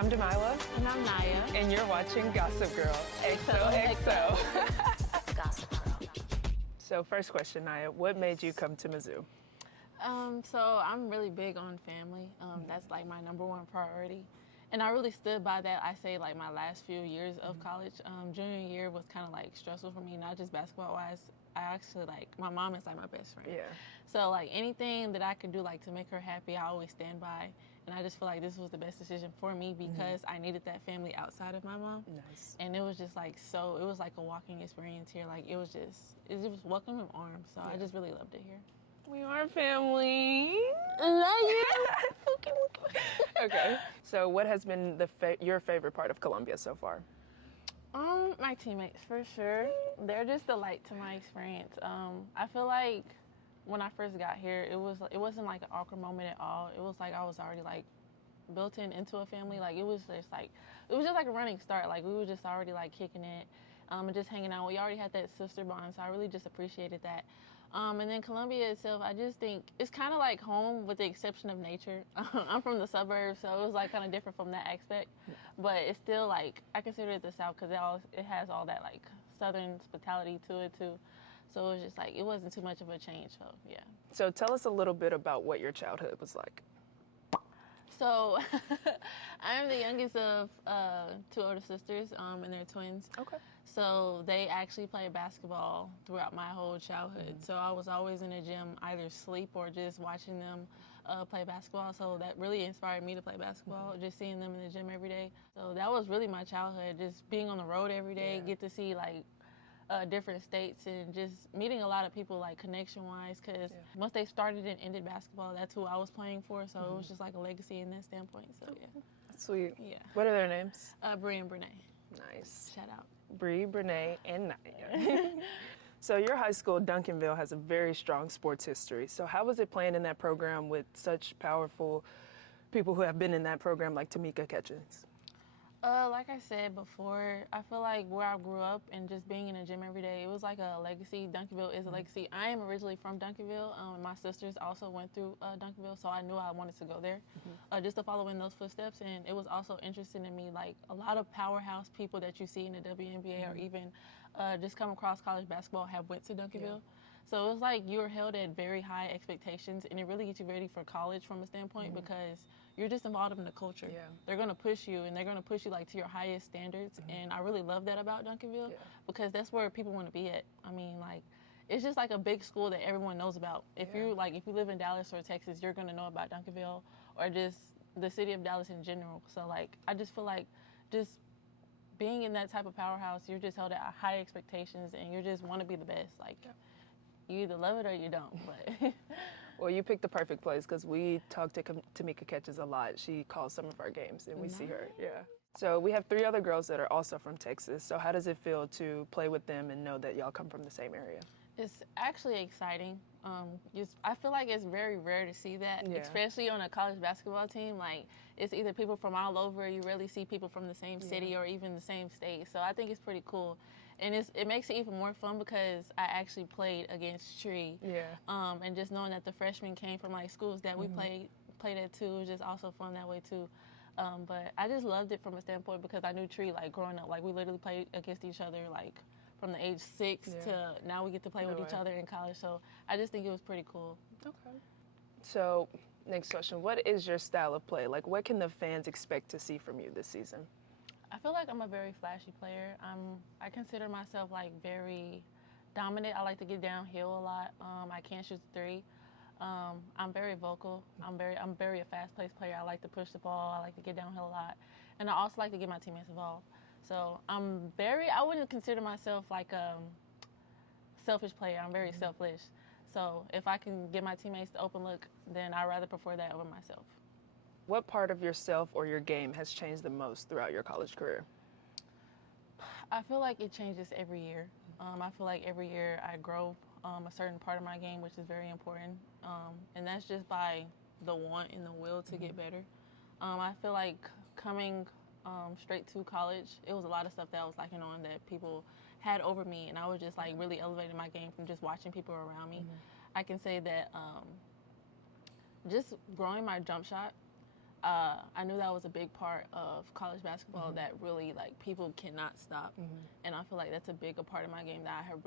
I'm Delilah. And I'm Nyah. And you're watching Gossip Girl. XOXO. Gossip Girl. So first question, Nyah, what made you come to Mizzou? So I'm really big on family. That's like my number one priority. And I really stood by that. I say like my last few years of college. Junior year was kind of like stressful for me, not just basketball wise. I actually like, my mom is like my best friend. Yeah. So like anything that I could do like to make her happy, I always stand by. And I just feel like this was the best decision for me because I needed that family outside of my mom. Nice. And it was just like, so it was like a walking experience here. Like it was welcoming arms. So I just really loved it here. We are family. Love you. Okay. So what has been your favorite part of Columbia so far? My teammates, for sure. They're just the light to my experience. I feel like when I first got here, it wasn't like an awkward moment at all. It was like I was already like built into a family. Like it was just like a running start. Like we were just already like kicking it, and just hanging out. We already had that sister bond, so I really just appreciated that. And then Columbia itself, I just think it's kind of like home with the exception of nature. I'm from the suburbs, so it was like kind of different from that aspect. But it's still like, I consider it the South because it has all that like Southern hospitality to it too. So it was just like, it wasn't too much of a change, so yeah. So tell us a little bit about what your childhood was like. So I'm the youngest of two older sisters, and they're twins. Okay. So they actually played basketball throughout my whole childhood. So I was always in the gym, either sleep or just watching them play basketball. So that really inspired me to play basketball, just seeing them in the gym every day. So that was really my childhood, just being on the road every day, get to see like different states and just meeting a lot of people like connection-wise because once they started and ended basketball, that's who I was playing for. So it was just like a legacy in that standpoint. So yeah. That's sweet. Yeah. What are their names? Bree and Brene. Nice. Shout out. Bree, Brene, and Nyah. So your high school, Duncanville, has a very strong sports history. So how was it playing in that program with such powerful people who have been in that program like Tamika Catchings? Like I said before, I feel like where I grew up and just being in a gym every day, it was like a legacy. Duncanville is a legacy. I am originally from Duncanville. My sisters also went through Duncanville, so I knew I wanted to go there just to follow in those footsteps. And it was also interesting to me, like a lot of powerhouse people that you see in the WNBA or even just come across college basketball have went to Duncanville. So it was like you were held at very high expectations, and it really gets you ready for college from a standpoint because you're just involved in the culture. Yeah. They're going to push you, and they're going to push you like to your highest standards. And I really love that about Duncanville because that's where people want to be at. I mean, like, it's just like a big school that everyone knows about. If you live in Dallas or Texas, you're going to know about Duncanville or just the city of Dallas in general. So like, I just feel like just being in that type of powerhouse, you're just held at high expectations, and you just want to be the best. Like. You either love it or you don't. But well, you picked the perfect place because we talk to Tamika Catchings a lot. She calls some of our games, and we see her. Yeah. So we have 3 other girls that are also from Texas. So how does it feel to play with them and know that y'all come from the same area? It's actually exciting. I feel like it's very rare to see that, especially on a college basketball team. Like, it's either people from all over. You rarely see people from the same city or even the same state. So I think it's pretty cool. And it makes it even more fun because I actually played against Tree. Yeah. And just knowing that the freshmen came from like schools that we played at too was just also fun that way too. But I just loved it from a standpoint because I knew Tree like growing up. Like we literally played against each other like from the age 6 to now we get to play with each other in college. So I just think it was pretty cool. Okay. So next question, what is your style of play? Like what can the fans expect to see from you this season? I feel like I'm a very flashy player. I consider myself like very dominant. I like to get downhill a lot. I can't shoot the 3. I'm very vocal. I'm very a fast-paced player. I like to push the ball. I like to get downhill a lot. And I also like to get my teammates involved. So I wouldn't consider myself like a selfish player. I'm very selfish. So if I can get my teammates the open look, then I'd rather prefer that over myself. What part of yourself or your game has changed the most throughout your college career? I feel like it changes every year. I feel like every year I grow a certain part of my game, which is very important. And that's just by the want and the will to get better. I feel like coming straight to college, it was a lot of stuff that I was lacking on that people had over me, and I was just like really elevating my game from just watching people around me. I can say that just growing my jump shot, I knew that was a big part of college basketball that really, like, people cannot stop. And I feel like that's a bigger part of my game that I have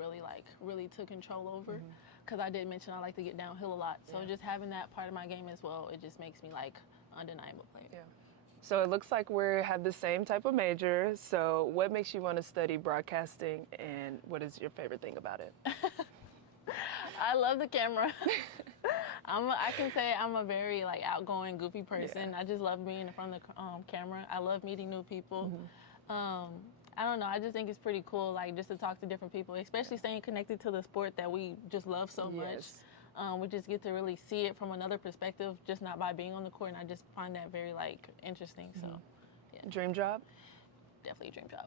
really took control over. Because I did mention I like to get downhill a lot. So just having that part of my game as well, it just makes me, like, undeniable player. Yeah. So it looks like we have the same type of major. So what makes you want to study broadcasting, and what is your favorite thing about it? I love the camera. I can say I'm a very, like, outgoing, goofy person. I just love being in front of the camera. I love meeting new people. I don't know. I just think it's pretty cool, like, just to talk to different people, especially staying connected to the sport that we just love so much. We just get to really see it from another perspective, just not by being on the court, and I just find that very, like, interesting. So, yeah. Dream job? Definitely a dream job.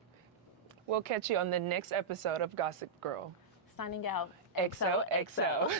We'll catch you on the next episode of Gossip Girl. Signing out. XOXO.